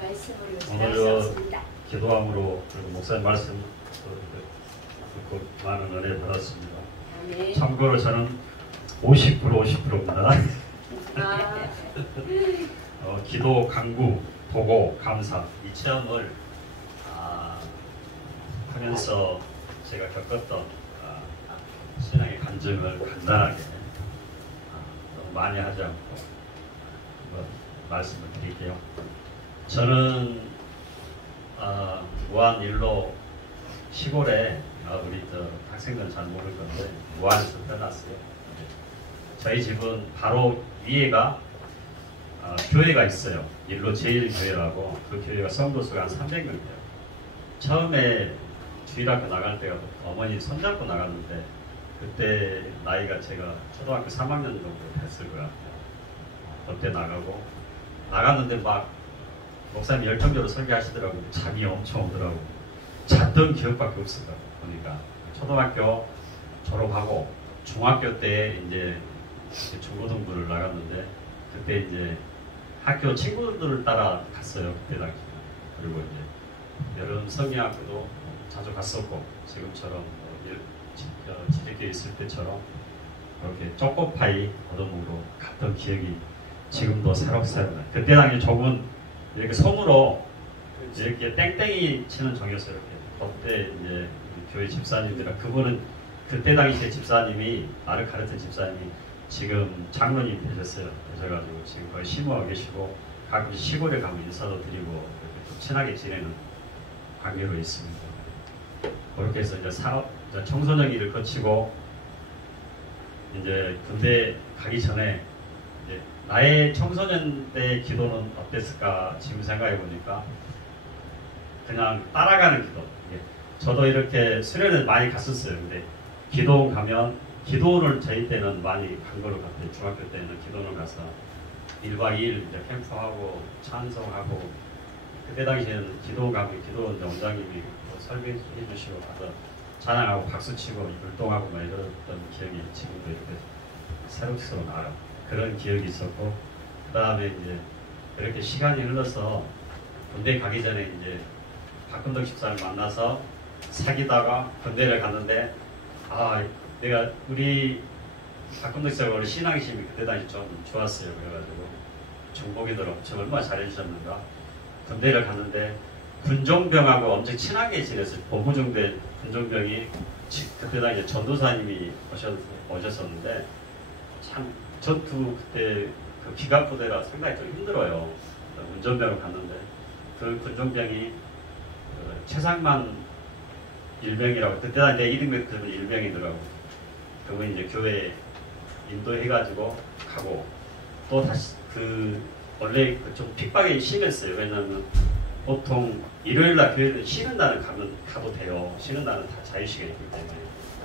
말씀으로 오늘 전하셨습니다. 기도함으로 그리고 목사님 말씀 듣고 많은 은혜 받았습니다. 아멘. 참고로 저는 50%입니다. 기도, 강구, 보고, 감사 이 체험을 하면서 제가 겪었던 신앙의 간증을 간단하게 너무 많이 하지 않고 말씀을 드릴게요. 저는 무안 일로 시골에 우리 학생들은 잘 모를 건데 무안에서 태어났어요. 저희 집은 바로 위에가 교회가 있어요. 일로 제일교회라고. 그 교회가 성도수가 한 300명 돼요. 처음에 주일학교 나갈 때가 어머니 손잡고 나갔는데 그때 나이가 제가 초등학교 3학년 정도 됐을 것 같아요. 그때 나갔는데 막 목사님이 열정적으로 설교하시더라고요. 잠이 엄청 오더라고요. 잤던 기억밖에 없었다고 보니까. 초등학교 졸업하고 중학교 때 이제 중고등부를 나갔는데 그때 이제 학교 친구들을 따라 갔어요. 그때 당시. 그리고 이제 여름 성리학교도 자주 갔었고 지금처럼 지대교에 있을 때처럼 그렇게 초코파이 어둠으로 갔던 기억이 지금도 새록새록. 그때 당시 종은 이렇게 손으로 이렇게 땡땡이 치는 종이었어요. 이렇게. 그때 이제 교회 집사님들이랑 그분은 그때 당시에 집사님이 나를 가르친 집사님이 지금 장로님 되셨어요. 되셔가지고 지금 거의 심호하고 계시고 가끔 시골에 가면 인사도 드리고 이렇게 좀 친하게 지내는 관계로 있습니다. 그렇게 해서 이제 청소년기를 거치고 이제 군대 가기 전에 이제 나의 청소년 때 기도는 어땠을까 지금 생각해 보니까 그냥 따라가는 기도. 저도 이렇게 수련을 많이 갔었어요. 근데 기도원 가면 기도원을 저희 때는 많이 간 걸로 같아요. 중학교 때는 기도원을 가서 1박 2일 이제 캠프하고 찬송하고 그때 당시에는 기도원 가면 기도원 원장님이 설교해 주시고 가서 찬양하고 박수치고 율동하고 막 이랬던 기억이 지금도 이렇게 새록새록 나요. 그런 기억이 있었고 그 다음에 이제 이렇게 시간이 흘러서 군대 가기 전에 이제 박근덕 집사를 만나서 사귀다가 군대를 갔는데 내가 우리 박근덕 집사가 원래 신앙심이 그때 당시 좀 좋았어요. 그래가지고 중보기들 엄청 얼마나 잘해주셨는가. 군대를 갔는데 군종병하고 엄청 친하게 지냈어요. 본부중대 군종병이 그때 당시 전도사님이 오셨었는데 참 전투 그때 그 기갑부대라 상당히 좀 힘들어요. 운전병을 갔는데 그 군종병이 최상만 일병이라고 그때 당시 이등병 그분 일병이더라고. 그분 이제 교회 인도해가지고 가고 또 다시 원래 좀 핍박이 심했어요. 왜냐하면 보통 일요일날 교회는 쉬는 날은 가도 돼요. 쉬는 날은 다 자유시간이 있기 때문에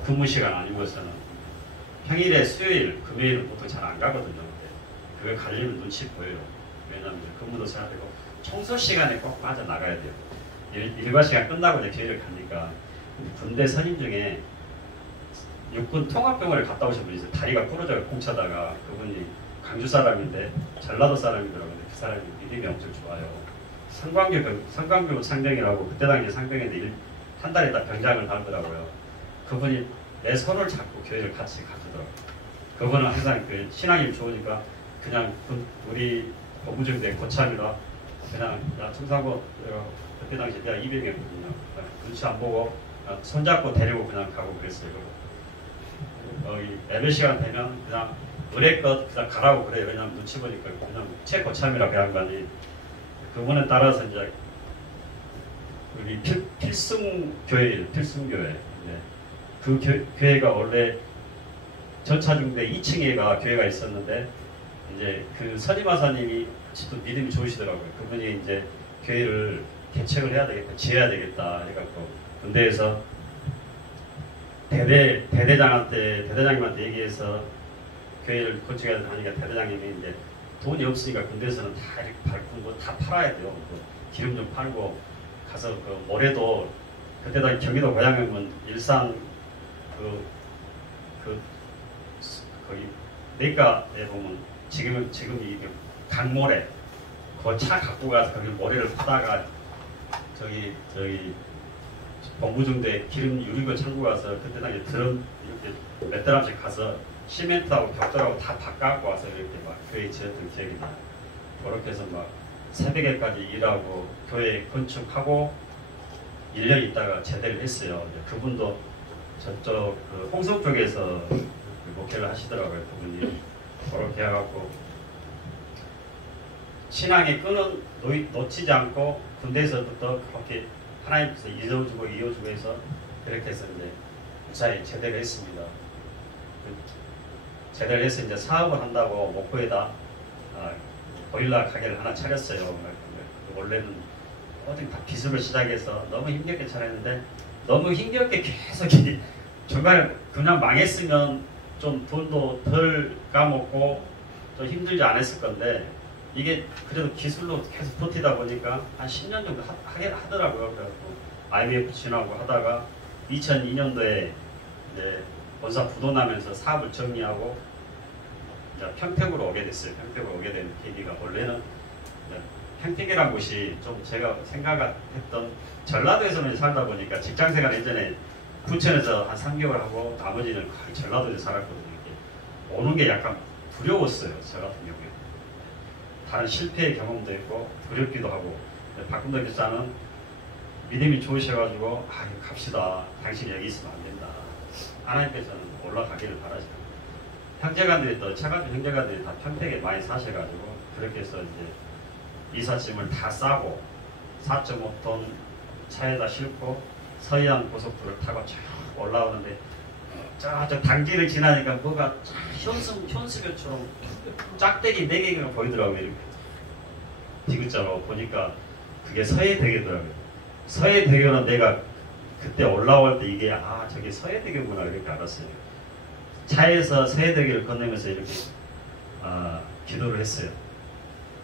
근무 시간 아니고서는 평일에 수요일, 금요일은 보통 잘 안 가거든요. 근데 그걸 가려면 눈치 보여요. 왜냐하면 근무도 해야 되고 청소 시간에 꼭 빠져나가야 돼요. 일과 시간 끝나고 이제 교회를 가니까 군대 선임 중에 육군 통합병원을 갔다 오신 분이 있어요. 다리가 부러져서 공차다가 그분이 광주 사람인데 전라도 사람이더라고요. 그 사람이 믿음이 엄청 좋아요. 성광교 상병이라고 그때 당시 상병인데 한 달에 다 병장을 달더라고요. 그분이 내 손을 잡고 교회를 같이 가주더라고요. 그분은 항상 그 신앙이 좋으니까 그냥 우리 본부중대 고참이라 그냥 나 청사고 그때 당시 내가 200이었거든요. 눈치 안 보고 손잡고 데리고 그냥 가고 그랬어요. 예배 시간 되면 그냥 의뢰껏 그냥 가라고 그래요. 왜냐면 눈치 보니까 그냥 최고참이라 그 양반이 그분에 따라서 이제 우리 필승교회. 네. 그 교회가 원래 전차중대 2층에가 교회가 있었는데 이제 그 선임하사님이 또 믿음이 좋으시더라고요. 그분이 이제 교회를 개척을 해야 되겠다, 지어야 되겠다 해갖고 군대에서 대대장님한테 얘기해서 교회를 건축해야 하니까 대대장님이 이제 돈이 없으니까 군대에서는 다 이렇게 밟고 뭐 다 팔아야 돼요. 기름 좀 팔고 가서 그 모래도 그때 다 경기도 고향이면 일산 거기 내과에 보면 지금 이 강모래 그 차 갖고 가서 거기 모래를 파다가 저기 본부중대 기름 유리고 창고 가서 그때 당시에 드럼 이렇게 몇 드럼씩 가서 시멘트하고 벽돌하고 다 바꿔갖고 와서 이렇게 막 교회 지었던 기억이 나요. 그렇게 해서 막 새벽에까지 일하고 교회 건축하고 1년 있다가 제대를 했어요. 그분도 저쪽 그 홍성 쪽에서 목회를 하시더라고요. 그분이 그렇게 해갖고 신앙의 끈은 놓치지 않고 군대에서부터 그렇게 하나님께서 이어주고 해서 그렇게 해서 이제 무사히 제대를 했습니다. 제대를 해서 이제 사업을 한다고 목포에다 보일러 가게를 하나 차렸어요. 원래는 어디 다 빚으로 시작해서 너무 힘겹게 차렸는데 너무 힘겹게 계속 중간에 그냥 망했으면 좀 돈도 덜 까먹고 좀 힘들지 않았을 건데 이게 그래도 기술로 계속 버티다 보니까 한 10년 정도 하더라고요. 그래갖고 IMF 지나고 하다가 2002년도에 이제 본사 부도나면서 사업을 정리하고 이제 평택으로 오게 됐어요. 평택으로 오게 된 계기가 원래는 평택이라는 곳이 좀 제가 생각했던 전라도에서는 살다 보니까 직장생활 예전에 부천에서 한 3개월 하고 나머지는 거의 전라도에서 살았거든요. 오는 게 약간 두려웠어요. 저 같은 경우에. 다른 실패의 경험도 있고 두렵기도 하고 박근도 기사는 믿음이 좋으셔가지고 갑시다. 당신 여기 있으면 안 된다. 하나님께서는 올라가기를 바라시고 형제간들이 또 차가운 형제간들이 다 평택에 많이 사셔가지고 그렇게 해서 이제 이삿짐을 다 싸고 4.5톤 차에다 싣고 서해안 고속도로를 타고 쭉 올라오는데 저 단길을 지나니까 뭐가 현수교처럼 짝대기 4개가 보이더라고요. 이렇게 디귿자로 보니까 그게 서해대교더라고요. 서해대교는 내가 그때 올라올 때 이게 저게 서해대교구나 이렇게 알았어요. 차에서 서해대교를 건너면서 이렇게 기도를 했어요.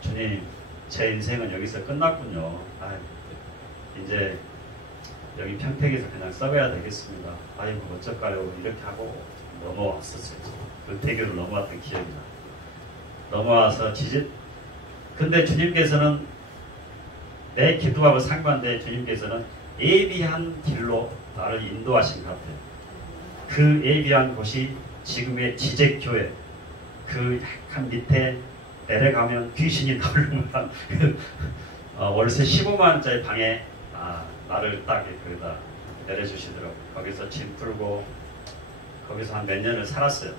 주님, 제 인생은 여기서 끝났군요. 이제 여기 평택에서 그냥 썩어야 되겠습니다. 아이고 어쩔까요? 이렇게 하고 넘어왔었어요. 그 대교를 넘어왔던 기억이 나요. 넘어와서 근데 주님께서는 내 기도하고 상관돼 주님께서는 예비한 길로 나를 인도하신 것 같아요. 그 예비한 곳이 지금의 지제교회 그 약간 밑에 내려가면 귀신이 나올 만한 월세 15만 원짜리 방에 나를 딱 거기다 내려주시더라고요. 거기서 짐 풀고 거기서 한 몇 년을 살았어요.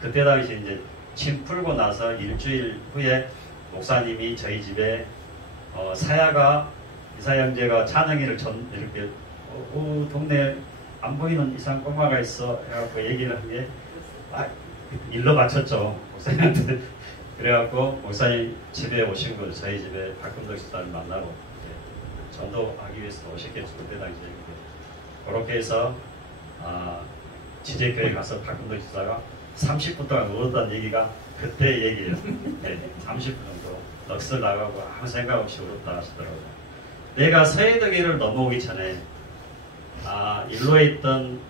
그때 당시 이제 짐 풀고 나서 일주일 후에 목사님이 저희 집에 사야가 이사 형제가 찬영이를 이렇게 동네 안 보이는 이상 꼬마가 있어 해갖고 얘기를 한 게 일러 바쳤죠 목사님한테. 그래갖고 목사님 집에 오신 거죠. 저희 집에 박금덕 집사를 만나고 전도하기 위해서 오셨겠죠. 그때 당시에 그렇게 해서 지제교회 가서 박금덕 집사가 30분 동안 울었다는 얘기가 그때 얘기예요. 30분 정도 넋을 나가고 아무 생각 없이 울었다 하시더라고요. 내가 서해대교를 넘어오기 전에 일로에 있던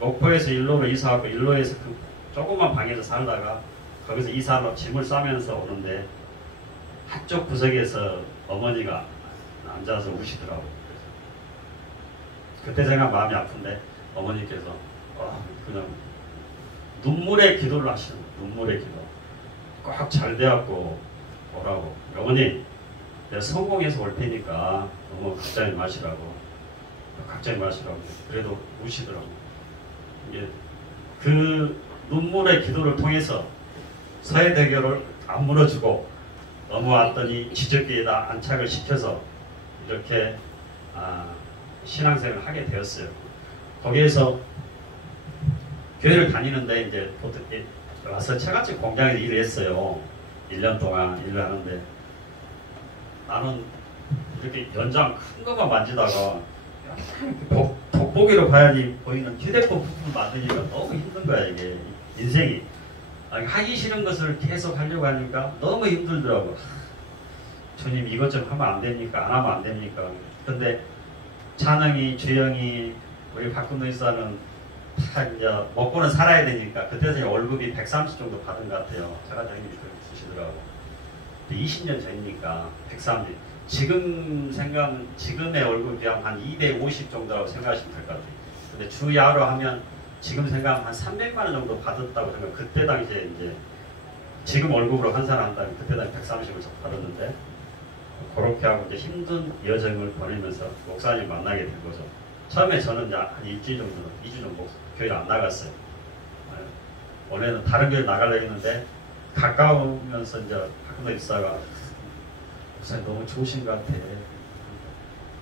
목포에서 일로로 이사하고 일로에서 그 조그만 방에서 살다가 거기서 이사하러 짐을 싸면서 오는데 한쪽 구석에서 어머니가 앉아서 우시더라고요. 그때 생각 마음이 아픈데 어머니께서 그냥 눈물의 기도를 하시는 거예요. 눈물의 기도. 꼭 잘 돼갖고 오라고. 어머니 내가 성공해서 올 테니까 너무 걱정하지 마시라고. 그래도 우시더라고요. 이게 그 눈물의 기도를 통해서 서해대교를 안 무너지고 넘어왔더니 지적기에다 안착을 시켜서 이렇게 신앙생활을 하게 되었어요. 거기에서 교회를 다니는데 이제 보통 와서 처갓집 공장에서 일을 했어요. 1년 동안 일을 하는데 나는 이렇게 연장 큰 것만 만지다가 돋보기로 봐야지 보이는 휴대폰 부품 만드니까 너무 힘든 거야. 이게 인생이 하기 싫은 것을 계속 하려고 하니까 너무 힘들더라고. 주님 이것 좀 하면 안 됩니까? 안 하면 안 됩니까? 근데 찬영이, 주영이, 우리 박근도 이사는 다 이제 먹고는 살아야 되니까 그때서 월급이 130 정도 받은 것 같아요. 차관장님이 그렇게 주시더라고. 20년 전이니까 130. 지금 생각은 지금의 월급 비하면 한 250 정도라고 생각하시면 될 것 같아요. 근데 주야로 하면 지금 생각하면 한 300만 원 정도 받았다고 생각. 그때 당시에 이제 지금 월급으로 환산한다면 그때 당시 130을 받았는데 그렇게 하고 이제 힘든 여정을 보내면서 목사님 만나게 된 거죠. 처음에 저는 한 일주일 정도, 2주 정도 교회를 안 나갔어요. 원래는 다른 교회 나가려고 했는데 가까우면서 이제 가끔도 있다가 목사님 너무 좋으신 것 같아.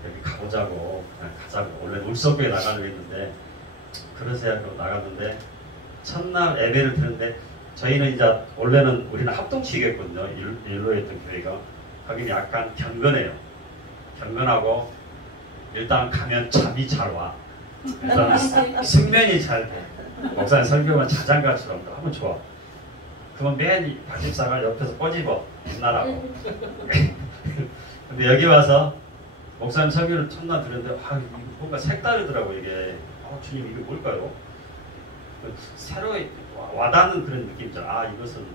여기 가보자고, 그냥 가자고. 원래 울석교회 나가려고 했는데 그러세요 하고 나갔는데 첫날 예배를 드는데 저희는 이제 원래는 우리는 합동치기였거든요. 일로에 있던 교회가. 거기는 약간 경건해요. 경건하고 일단 가면 잠이 잘 와. 일단 숙면이 잘 돼. 목사님 설교만 자장가처럼 너무 좋아. 그러면 맨 박집사가 옆에서 꼬집어. 빛나라고. 근데 여기 와서 목사님 설교를 첫날 들었는데 이거 뭔가 색다르더라고 이게. 주님 이게 뭘까요? 새로 와닿는 그런 느낌이죠. 이것은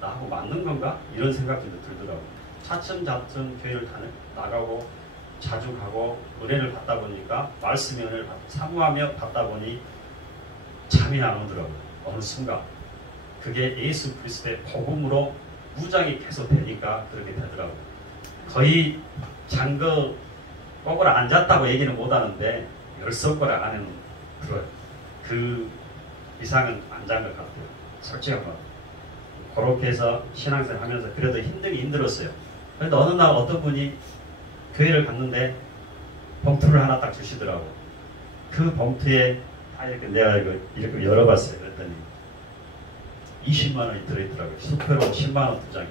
나하고 맞는 건가? 이런 생각도 들더라고. 차츰차츰 교회를 나가고 자주 가고 은혜를 받다 보니까 말씀의 은혜를 사모하며 받다 보니 잠이 안 오더라고요. 어느 순간 그게 예수 그리스도의 복음으로 무장이 계속 되니까 그렇게 되더라고요. 거의 장거 거꾸로 앉았다고 얘기는 못하는데 10손가락 안에는 들어요. 그 이상은 안 잔 것 같아요. 솔직한 것. 그렇게 해서 신앙생활 하면서 그래도 힘들었어요. 그런데 어느 날 어떤 분이 교회를 갔는데 봉투를 하나 딱 주시더라고. 그 봉투에 이렇게 내가 이렇게 열어봤어요. 그랬더니 20만 원이 들어있더라고요. 수표로 10만 원 2장이.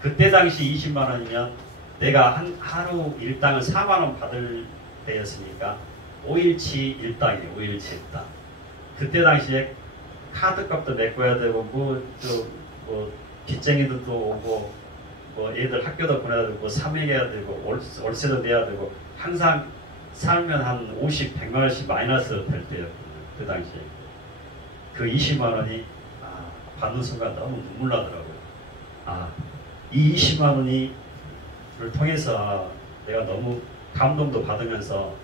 그때 당시 20만 원이면 내가 하루 일당을 4만 원 받을 때였으니까 5일치 일당이에요. 5일치 일당. 그때 당시에 카드값도 메꿔야 되고 뭐 빚쟁이들도 오고 뭐 애들 학교도 보내야 되고 사명해야 되고 월세도 내야 되고 항상 살면 한 50, 100만 원씩 마이너스 될 때였거든요. 그 당시에. 그 20만 원이 받는 순간 너무 눈물 나더라고요. 이 20만 원이 를 통해서 내가 너무 감동도 받으면서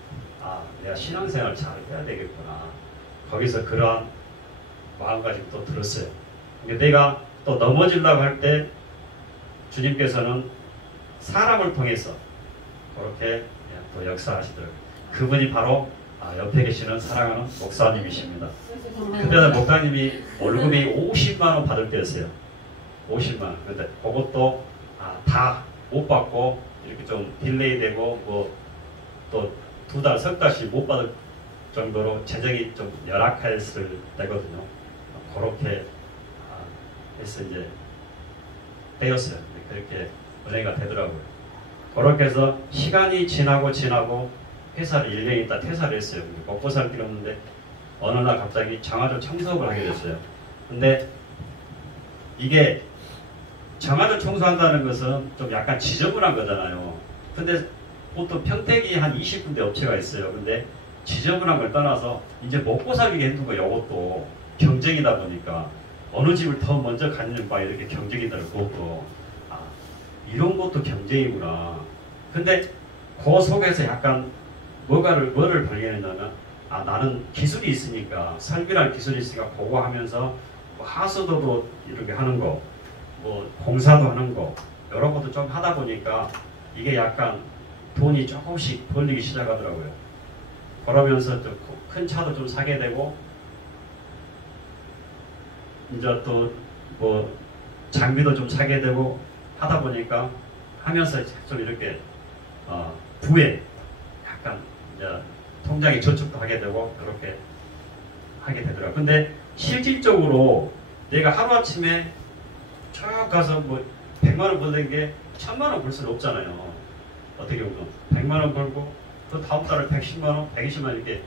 내가 신앙생활 잘 해야 되겠구나. 거기서 그러한 마음가짐이 또 들었어요. 근데 내가 또 넘어지려고 할 때 주님께서는 사람을 통해서 그렇게 또 역사하시더라고요. 그분이 바로 옆에 계시는 사랑하는 목사님이십니다. 그때는 목사님이 월급이 50만 원 받을 때였어요. 50만 원. 근데 그것도 다 못 받고 이렇게 좀 딜레이 되고 뭐 또 2달, 3달씩 못 받을 정도로 재정이 좀 열악했을 때거든요. 그렇게 해서 이제 되었어요. 그렇게 은혜가 되더라고요. 그렇게 해서 시간이 지나고 회사를 1년 있다 퇴사를 했어요. 먹고 살 길이 없는데 어느 날 갑자기 정화조 청소업을 하게 됐어요. 근데 이게 정화조 청소한다는 것은 좀 약간 지저분한 거잖아요. 근데 보통 평택이 한 20군데 업체가 있어요. 근데 지저분한 걸 떠나서 이제 먹고 살기 힘든 거 이것도 경쟁이다 보니까 어느 집을 더 먼저 갖는 바 이렇게 경쟁이더라고요. 그것도 이런 것도 경쟁이구나. 근데 그 속에서 약간 뭐를 발견했냐면 나는 기술이 있으니까 설비라는 기술이 있으니까 그거 하면서 뭐 하수도도 이렇게 하는 거 뭐 공사도 하는 거 이런 것도 좀 하다 보니까 이게 약간 돈이 조금씩 벌리기 시작하더라고요. 그러면서 좀 큰 차도 좀 사게 되고 이제 또 뭐 장비도 좀 사게 되고 하다 보니까 하면서 좀 이렇게 부에 약간 이제 통장에 저축도 하게 되고 그렇게 하게 되더라고요. 근데 실질적으로 내가 하루아침에 쭉 가서 뭐 100만 원 벌는 게 1000만 원 벌 수는 없잖아요. 어떻게 보면 100만 원 벌고 또 다음 달에 110만 원, 120만 원 이렇게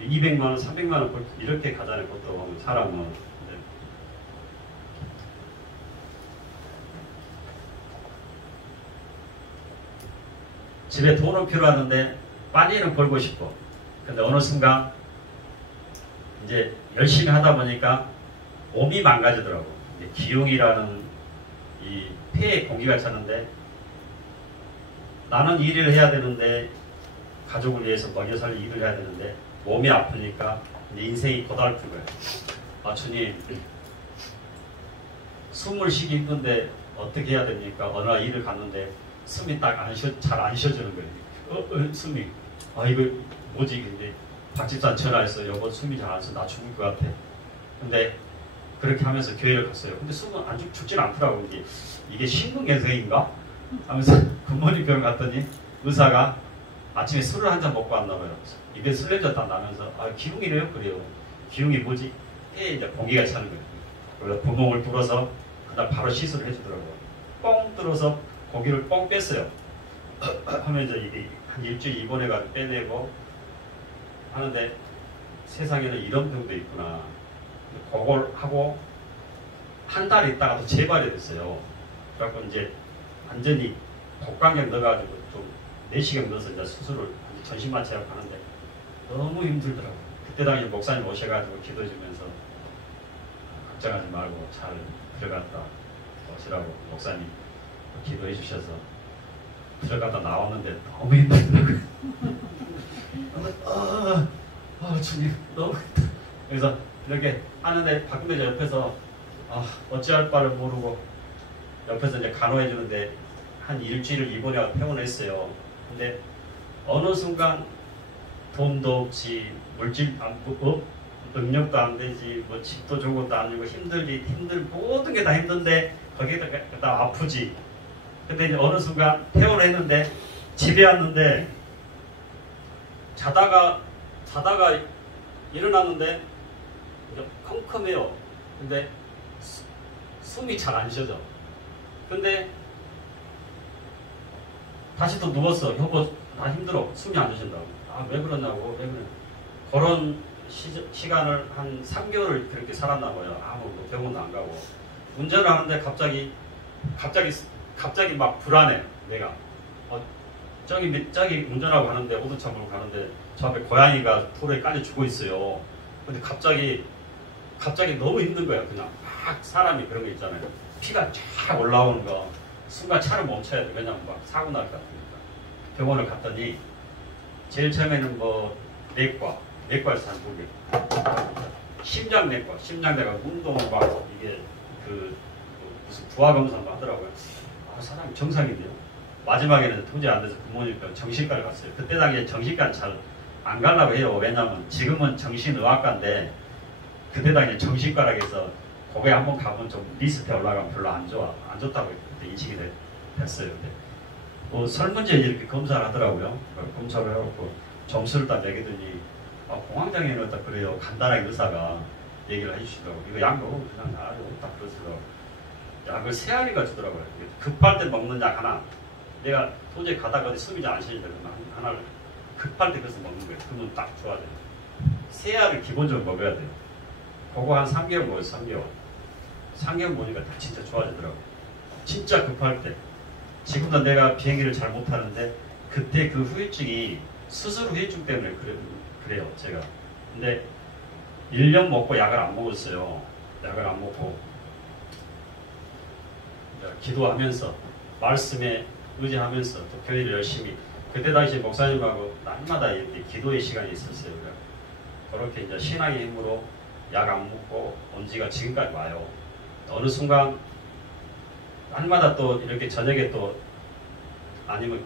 200만 원, 300만 원 벌 이렇게 가잖아요. 보통 사람은. 집에 돈은 필요하는데 빨리는 벌고 싶어. 근데 어느 순간 이제 열심히 하다 보니까 몸이 망가지더라고. 기흉이라는 이 폐에 공기가 차는데 나는 일을 해야 되는데 가족을 위해서 먹여 살릴 일을 해야 되는데 몸이 아프니까 인생이 고달픈 거예요. 아 주님 숨을 쉬기 힘든데 어떻게 해야 됩니까? 어느 날 일을 갔는데 숨이 딱 잘 안 쉬어지는 거예요. 숨이 이거 뭐지? 근데 박집사한 전화해서 여보 숨이 잘 안 쉬어 나 죽을 것 같아. 근데 그렇게 하면서 교회를 갔어요. 근데 숨은 죽진 않더라고요. 이게 심근경색인가? 하면서 굿모닝 병원 갔더니 의사가 아침에 술을 한 잔 먹고 왔나 봐요. 입에 술냄새가 나면서 기흉이래요? 그래요. 기흉이 뭐지? 폐에 이제 공기가 차는 거예요. 그래서 구멍을 뚫어서 그다음 바로 시술을 해주더라고요. 뻥 뚫어서 고기를 뻥 뺐어요. 하면 이제 이게 한 일주일 입원해가지고 빼내고 하는데 세상에는 이런 병도 있구나. 그걸 하고 한 달 있다가도 재발이 됐어요. 그래갖고 이제 완전히 복강경 넣어가지고 좀 내시경 넣어서 이제 수술을 전신마취하고 하는데 너무 힘들더라고요. 그때 당시 목사님 오셔가지고 기도해주면서 걱정하지 말고 잘 들어갔다 오시라고 목사님 기도해 주셔서 들어갔다 나왔는데 너무 힘들더라고요. 주님 너무 힘들어. 그래서 이렇게 하는데 박근혜 옆에서 어찌할 바를 모르고 옆에서 이제 간호해 주는데 한 일주일을 입원해서 퇴원했어요. 근데 어느 순간 돈도 없지 물질 능력도 안 되지 뭐 집도 좋은 것도 아니고 모든 게 다 힘든데 거기에다 아프지. 근데 이제 어느 순간 퇴원을 했는데 집에 왔는데 자다가 일어났는데 컴컴해요. 근데 숨이 잘 안 쉬어져. 근데 다시 또 누웠어. 여보 나 힘들어. 숨이 안 쉬신다고. 왜 그러냐고. 왜 그래. 그런 시간을 한 3개월을 그렇게 살았나 봐요. 뭐 병원도 안 가고. 운전을 하는데 갑자기 막 불안해. 내가. 저기 운전하고 가는데 오토차로 가는데 저 앞에 고양이가 도로에 깔려 죽어 있어요. 근데 갑자기 너무 힘든 거야. 그냥 막 사람이 그런 거 있잖아요. 피가 쫙 올라오는 거. 순간 차를 멈춰야 돼. 왜냐면 막 사고 날 것 같으니까. 병원을 갔더니 제일 처음에는 뭐 내과에서 잘 모르겠고 심장내가 운동을 막 이게 무슨 부하검사도 하더라고요. 사람이 정상인데요. 마지막에는 도저히 안 돼서 부모님과 정신과를 갔어요. 그때 당시에 정신과는 잘 안 가려고 해요. 왜냐면 지금은 정신의학과인데 그때 당시에 정신과라고 해서 거기에 한번 가면 좀 리스트에 올라가면 별로 안 좋다고 그때 인식이 됐어요. 근데 설문지에 이렇게 검사를 하더라고요. 검사를 해갖고 점수를 딱 매기더니 공황장애는 딱 그래요. 간단하게 의사가 얘기를 해주시더라고요. 이거 약 먹으면 그냥 나아요. 딱 그러시더라고요. 약을 3알이가 주더라고요. 급할 때 먹는 약 하나. 내가 도저히 가다가 숨이 잘 안 쉬니까 하나를 급할 때 그래서 먹는 거예요. 그러면 딱 좋아져요. 3알을 기본적으로 먹어야 돼요. 그거 한 3개월 먹었어요. 3개월. 3개월 먹으니까 딱 진짜 좋아지더라고요. 진짜 급할 때. 지금도 내가 비행기를 잘 못하는데 그때 그 후유증이 수술 후유증 때문에 그래요. 제가. 근데 1년 먹고 약을 안 먹었어요. 약을 안 먹고 기도하면서 말씀에 의지하면서 또 교회를 열심히 그때 당시 목사님하고 날마다 이렇게 기도의 시간이 있었어요. 그렇게 이제 신앙의 힘으로 약 안 먹고 온 지가 지금까지 와요. 어느 순간 날마다 또 이렇게 저녁에 또 아니면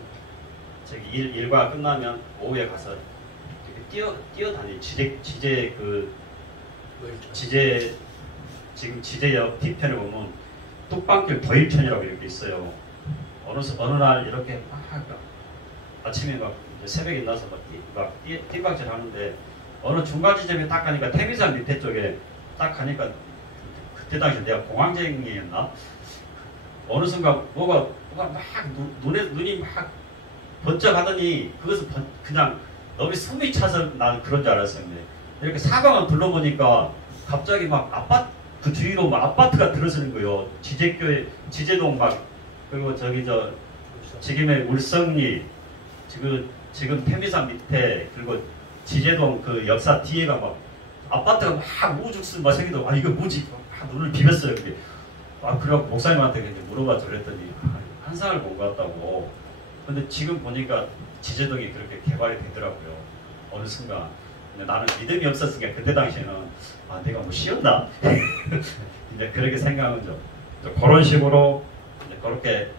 저기 일과 끝나면 오후에 가서 뛰어다니 지금 지제역 뒤편에 보면 뚝방길 도입천이라고 이렇게 있어요. 어느 날 이렇게 막 아침에 막 새벽에 나서 막 띠박질 하는데 어느 중간 지점에 딱 가니까 태미산 밑에 쪽에 딱 가니까 그때 당시 내가 공황장애였나? 어느 순간 뭐가 막 눈이 막 번쩍하더니 그것은 그냥 너무 숨이 차서 난 그런 줄 알았어요. 근데 이렇게 사방을 둘러보니까 갑자기 막 그 주위로 막 아파트가 들어서는 거예요. 지제동 막 그리고 지금의 울성리 지금 태미산 밑에 그리고 지제동 그 역사 뒤에가 막 아파트가 막 우죽순 막 생기더라고. 이거 뭐지? 막 눈을 비볐어요. 그게. 그래갖고 목사님한테 이제 물어봤죠. 그랬더니 한 상을 본 것 같다고. 근데 지금 보니까 지제동이 그렇게 개발이 되더라고요. 어느 순간. 근데 나는 믿음이 없었으니까 그때 당시에는 내가 뭐 쉬었나? 이제 그렇게 생각은 좀 그런 식으로 이제 그렇게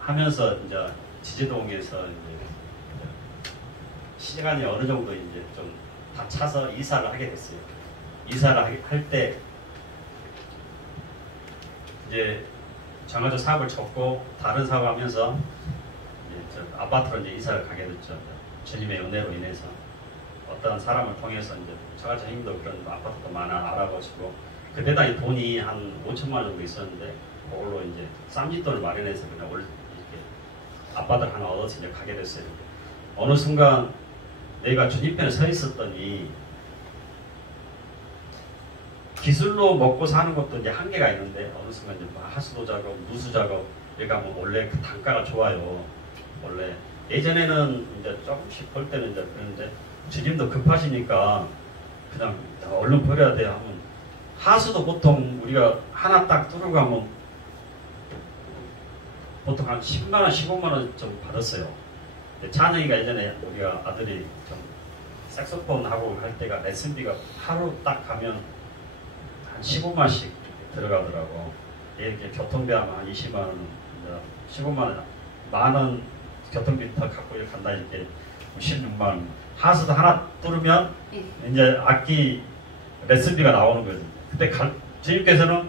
하면서 이제 지제동에서 이제 시간이 어느 정도 이제 좀 다 차서 이사를 하게 됐어요. 이사를 할 때 이제 장화조 사업을 접고 다른 사업하면서 이제 아파트로 이제 이사를 가게 됐죠. 주님의 은혜로 인해서 어떤 사람을 통해서 이제 장화조 행도 그런 아파트도 많아 알아보시고 그때 당시 돈이 한 5천만 원 정도 있었는데 그걸로 이제 쌈짓돈을 마련해서 그냥 이렇게 아파트를 하나 얻어서 이제 가게 됐어요. 어느 순간 내가 주님 편에 서 있었더니 기술로 먹고 사는 것도 이제 한계가 있는데 어느 순간 이제 하수도 작업, 누수 작업 그러니까 뭐 원래 그 단가가 좋아요. 원래 예전에는 이제 조금씩 벌 때는 이제 그런데 주님도 급하시니까 그냥 얼른 버려야 돼 하면 하수도 보통 우리가 하나 딱 뚫고 가면 보통 한 10만 원, 15만 원 좀 받았어요. 찬영이가 예전에 우리가 아들이 좀 색소폰 하고 할 때가 레슨비가 하루 딱 가면 한 15만씩 들어가더라고. 이렇게 교통비 하면 한 20만 원, 15만 원, 만 원 교통비 더 갖고 간다 이렇게 16만 원. 하수도 하나 뚫으면 이제 악기 레슨비가 나오는 거지. 그때 주님께서는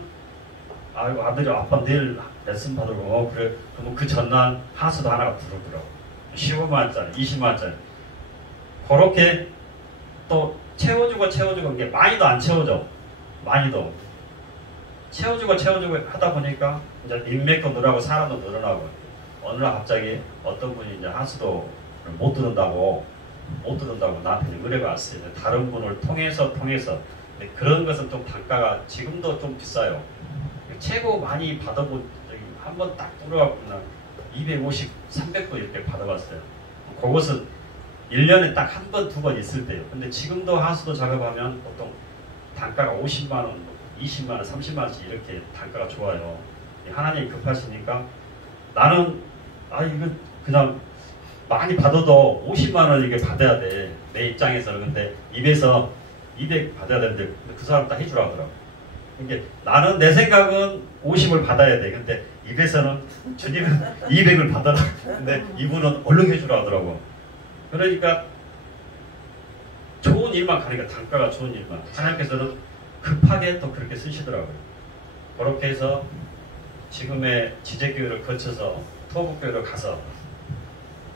아이고 아들이 아빠 내일 레슨 받으러 그래. 그러면 그 전날 하수도 하나가 들어오더라고. 15만 원짜리, 20만 원짜리. 그렇게 또 채워주고 이게 많이도 안 채워져. 많이도 채워주고 하다 보니까 이제 인맥도 늘어나고 사람도 늘어나고 어느 날 갑자기 어떤 분이 이제 하수도 못 들은다고 나한테 의뢰가 왔어요. 다른 분을 통해서 근데 그런 것은 좀 단가가 지금도 좀 비싸요. 최고 많이 받아본 한 번 딱 뚫어갖고 250, 300도 이렇게 받아봤어요. 그것은 1년에 딱 한 번, 두 번 있을 때요. 근데 지금도 하수도 작업하면 보통 단가가 50만 원, 20만 원, 30만 원씩 이렇게 단가가 좋아요. 하나님이 급하시니까 나는 이거 그냥 많이 받아도 50만 원 이게 받아야 돼. 내 입장에서는. 근데 입에서 200 받아야 되는데 그 사람 다 해주라 하더라고. 그러니까 나는 내 생각은 50을 받아야 돼. 근데 입에서는 주님은 200을 받아라. 근데 이분은 얼른 해주라 하더라고. 그러니까 좋은 일만 가니까 단가가 좋은 일만. 하나님께서는 급하게 또 그렇게 쓰시더라고요. 그렇게 해서 지금의 지제교회를 거쳐서 토북교회로 가서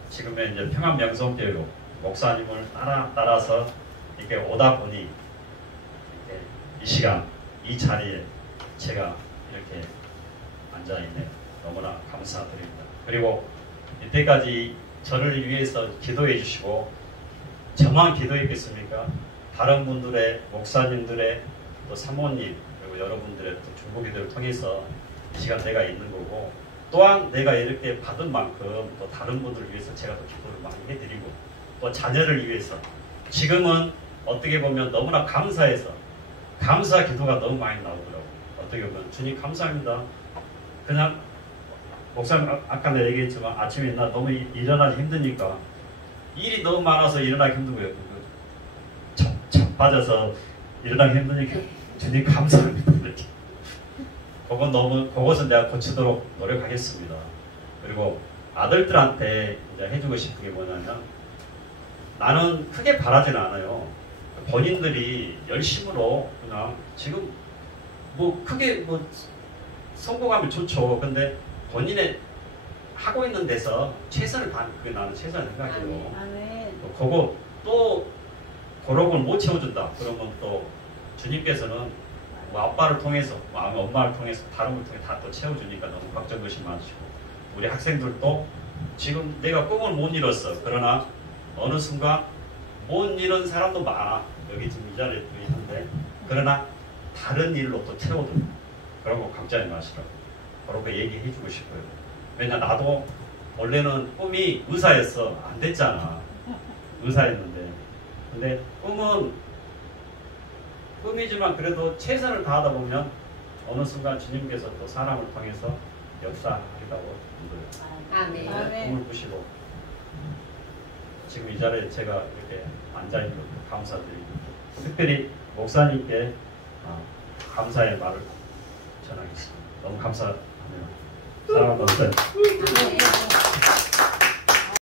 지금의 이제 평안명성교회로 목사님을 따라서 이렇게 오다 보니 이렇게 이 시간 이 자리에 제가 이렇게 앉아있네요. 너무나 감사드립니다. 그리고 이때까지 저를 위해서 기도해 주시고 저만 기도했겠습니까? 다른 분들의 목사님들의 또 사모님 그리고 여러분들의 또 중보기도를 통해서 이 시간 내가 있는 거고 또한 내가 이렇게 받은 만큼 또 다른 분들을 위해서 제가 또 기도를 많이 해드리고 또 자녀를 위해서 지금은 어떻게 보면 너무나 감사해서 감사 기도가 너무 많이 나오더라고요. 어떻게 보면 주님 감사합니다. 그냥 목사님 아까 내가 얘기했지만 아침에 나 너무 일어나기 힘드니까 일이 너무 많아서 일어나기 힘들고요. 빠져서 일어나기 힘드니까 주님 감사합니다. 그것은 내가 고치도록 노력하겠습니다. 그리고 아들들한테 이제 해주고 싶은 게 뭐냐면 나는 크게 바라지는 않아요. 본인들이 열심으로 그냥 지금 뭐 크게 뭐 성공하면 좋죠. 근데 본인의 하고 있는 데서 최선을 다하는 그게 나는 최선을 생각해요. 그거 또 그런 걸 못 채워준다. 그러면 또 주님께서는 뭐 아빠를 통해서, 뭐 엄마를 통해서, 다른 걸 통해 다 또 채워주니까 너무 걱정것이 많으시고 우리 학생들도 지금 내가 꿈을 못 이뤘어. 그러나 어느 순간 못 이룬 사람도 많아. 여기 지금 이 자리에 있는데 그러나 다른 일로 또 채워준다. 그런 거 걱정하지 마시라고. 그렇게 얘기해주고 싶어요. 왜냐 나도 원래는 꿈이 의사였어. 안 됐잖아. 의사였는데 근데 꿈은 꿈이지만 그래도 최선을 다하다 보면 어느 순간 주님께서 또 사람을 통해서 역사하기라고 아멘. 꿈을 꾸시고 지금 이 자리에 제가 이렇게 앉아 있는 것도 감사드리고 특별히 목사님께 감사의 말을 전하겠습니다. 너무 감사합니다. 사랑합니다.